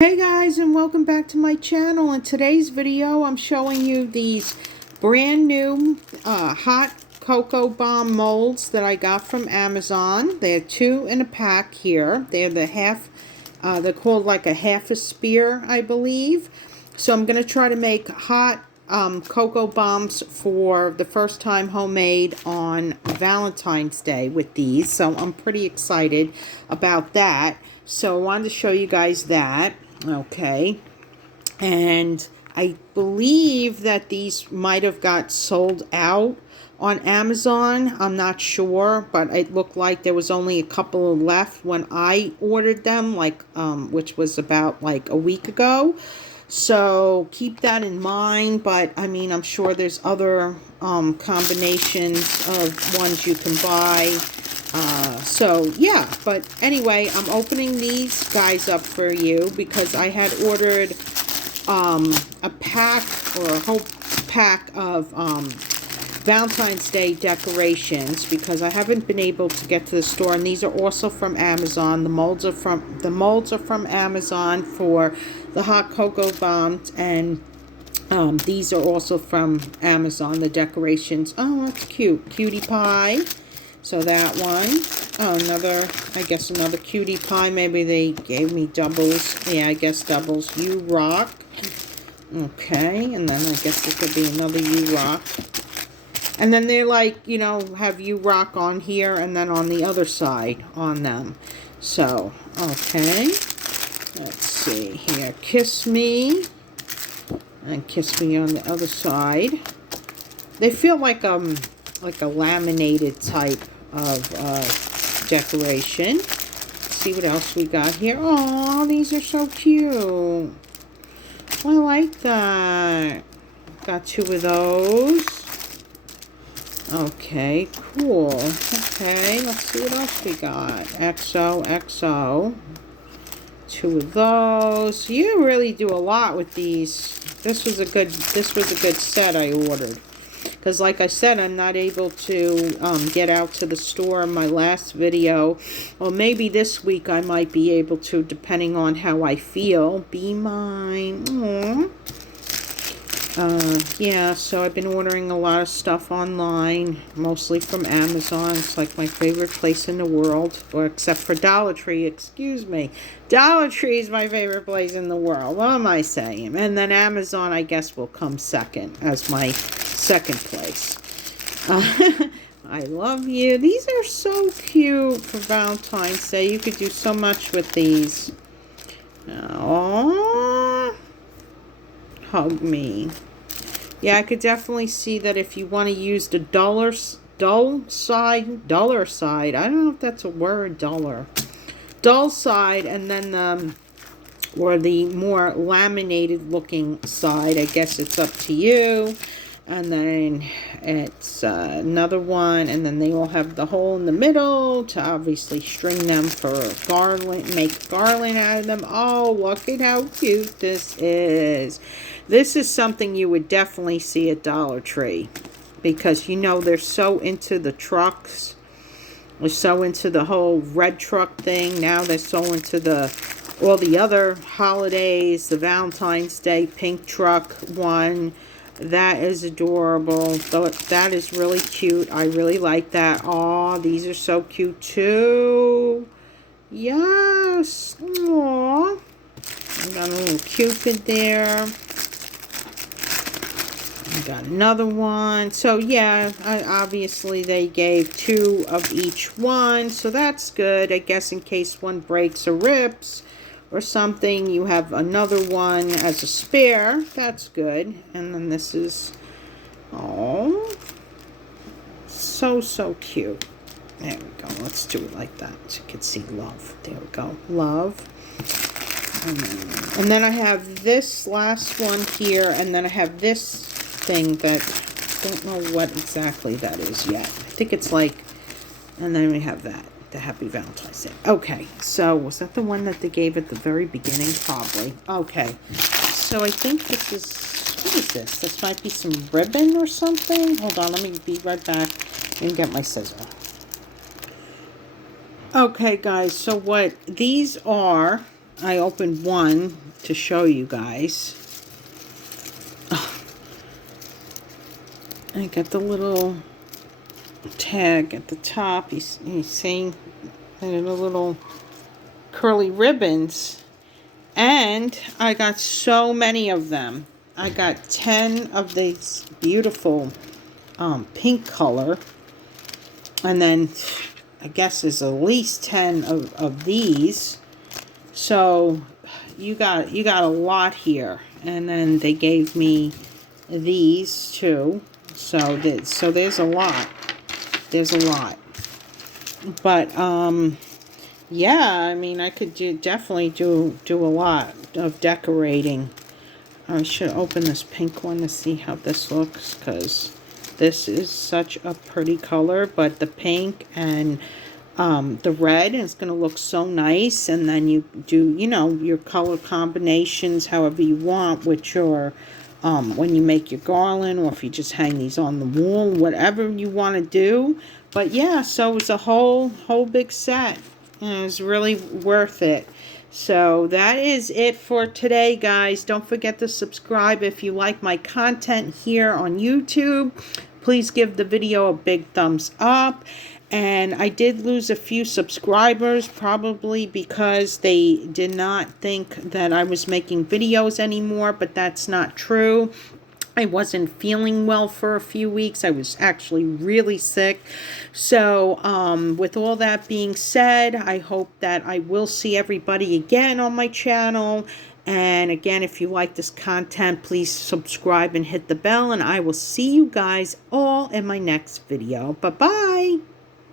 Hey guys, and welcome back to my channel. In today's video I'm showing you these brand new hot cocoa bomb molds that I got from Amazon. They're 2 in a pack here. They're the half, they're called like a half a spear, I believe. So I'm going to try to make hot cocoa bombs for the first time homemade on Valentine's Day with these. So I'm pretty excited about that. So I wanted to show you guys that. Okay, and I believe that these might have got sold out on Amazon. I'm not sure, but it looked like there was only a couple left when I ordered them, like which was about like a week ago. So keep that in mind. But I mean, I'm sure there's other combinations of ones you can buy. So yeah, but anyway, I'm opening these guys up for you because I had ordered a pack or a whole pack of Valentine's Day decorations because I haven't been able to get to the store, and these are also from Amazon. The molds are from Amazon for the hot cocoa bombs, and these are also from Amazon, the decorations. Oh, that's cute. Cutie pie. So that one. Oh, I guess another cutie pie. Maybe they gave me doubles. Yeah, I guess doubles. You rock. Okay, and then I guess this could be another you rock. And then they're like, you know, have you rock on here and then on the other side on them. So, okay. Let's see here. Kiss me. And kiss me on the other side. They feel like a laminated type of decoration. Let's see what else we got here. Oh, these are so cute. I like that. Got 2 of those. Okay, cool. Okay, let's see what else we got. XO. 2 of those. You really do a lot with these. This was a good set I ordered. Because like I said, I'm not able to get out to the store in my last video. Well, maybe this week I might be able to, depending on how I feel. Be mine. Aww. Yeah, so I've been ordering a lot of stuff online, mostly from Amazon. It's like my favorite place in the world, or except for Dollar Tree, excuse me. Dollar Tree is my favorite place in the world. What am I saying? And then Amazon, I guess, will come second as my second place. I love you. These are so cute for Valentine's Day. You could do so much with these. Aww. Hug me. Yeah, I could definitely see that if you want to use the dull side, I don't know if that's a word, dull side, and then or the more laminated looking side. I guess it's up to you. And then it's another one, and then they will have the hole in the middle to obviously string them for garland, make garland out of them. Oh, look at how cute this is. This is something you would definitely see at Dollar Tree because, you know, they're so into the trucks. They're so into the whole red truck thing. Now they're so into all the other holidays, the Valentine's Day pink truck one. That is adorable. That is really cute. I really like that. Aw, these are so cute too. Yes. Aww. I got a little Cupid there. I got another one. So yeah, obviously they gave 2 of each one. So that's good. I guess in case one breaks or rips or something, you have another one as a spare. That's good. And then this is, oh, so cute. There we go. Let's do it like that so you can see love. There we go. Love. And then I have this last one here, and then I have this thing that I don't know what exactly that is yet. I think it's like, and then we have that. The Happy Valentine's Day. Okay, so was that the one that they gave at the very beginning? Probably. Okay, so I think this is, what is this? This might be some ribbon or something. Hold on, let me be right back and get my scissor. Okay, guys, so what these are I opened one to show you guys. I got the little tag at the top. He's saying that are the little curly ribbons. And I got so many of them. I got 10 of these beautiful pink color. And then I guess there's at least 10 of these. So you got a lot here. And then they gave me these too. So there's a lot. There's a lot. But yeah, I mean, I could definitely do a lot of decorating. I should open this pink one to see how this looks, because this is such a pretty color. But the pink and the red is going to look so nice. And then you do, you know, your color combinations however you want with your, when you make your garland, or if you just hang these on the wall, whatever you want to do. But yeah, so it's a whole big set. And it was really worth it. So that is it for today, guys. Don't forget to subscribe if you like my content here on YouTube. Please give the video a big thumbs up. And I did lose a few subscribers, probably because they did not think that I was making videos anymore, but that's not true. I wasn't feeling well for a few weeks. I was actually really sick. So with all that being said, I hope that I will see everybody again on my channel. And again, if you like this content, please subscribe and hit the bell. And I will see you guys all in my next video. Bye-bye.